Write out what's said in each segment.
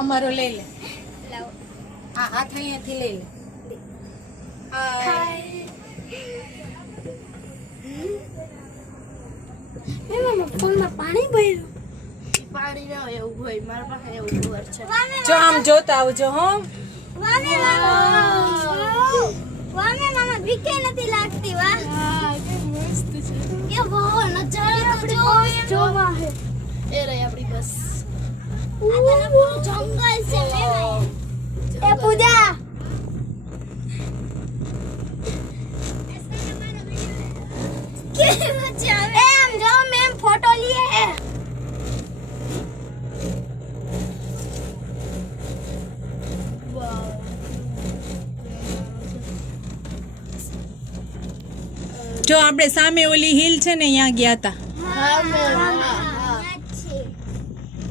અમારો લે લે આ હાથ અહીંયાથી લે લે હાય એ મમ્મી ફોનમાં પાણી ભર્યું पानी ना हो ये हुई मार पास है वो दूर अच्छा जो हम जो ताऊ तो जो हम वाने मामा वाने मामा बिके नहीं लगती वाह ये मस्त है ये बहुत नचा रहा है जो जो वाह है ये रही अपनी बस नहीं नहीं। एम एम जो आप सामे ओली हिल छे ने यहां गया था हां मां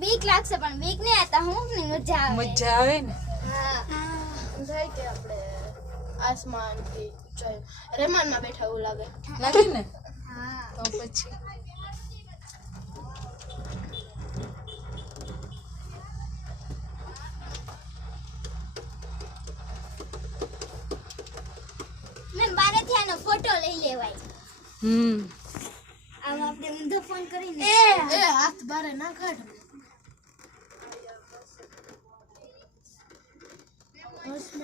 वीक लाग से पण वीक ने आता हूं ने मजा आवे मजा आवे ने हां जाय के आपणे आसमान थी जाय रेमन मा बैठा उ लागे लागे ने हां तो पछि મેં બારે થાનો ફોટો લઈ લેવાય હમ આમ આપણે ઊંધો ફોન કરીને એ હાથ બારે ના કાઢ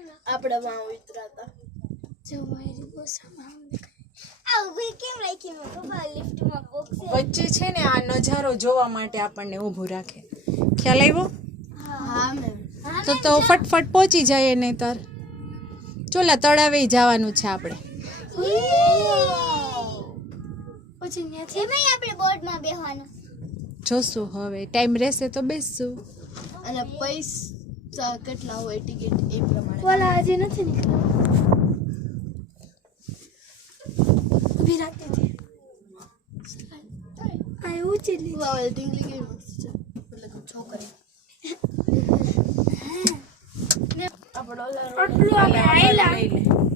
આપણા મા ઉતરા હતા વચ્ચે છે ને આ નજારો જોવા માટે આપણને ઊભું રાખે ખ્યાલ આવ્યો તો તો ફટફટ પહોંચી જાય ને તર ચોલા જવાનું છે આપણે જોશું હવે ટાઈમ રહેશે તો બેસશું અને પૈસ चाकट लाओ एटिकेट ए प्रमाण वाला आज ना से निकलो अभी रात है आई हूं चली लाओ एटिंग लेके मस्त मतलब कुछ हो करे अब डॉलर अब लो आई ला, आए ला।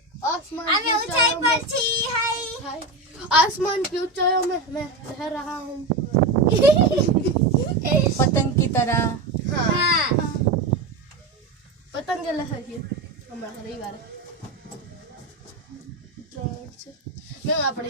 आसमान आसमान की ऊंचाइयों में मैं रह रहा हूँ पतंग की तरह हाँ। हाँ। पतंग हमारा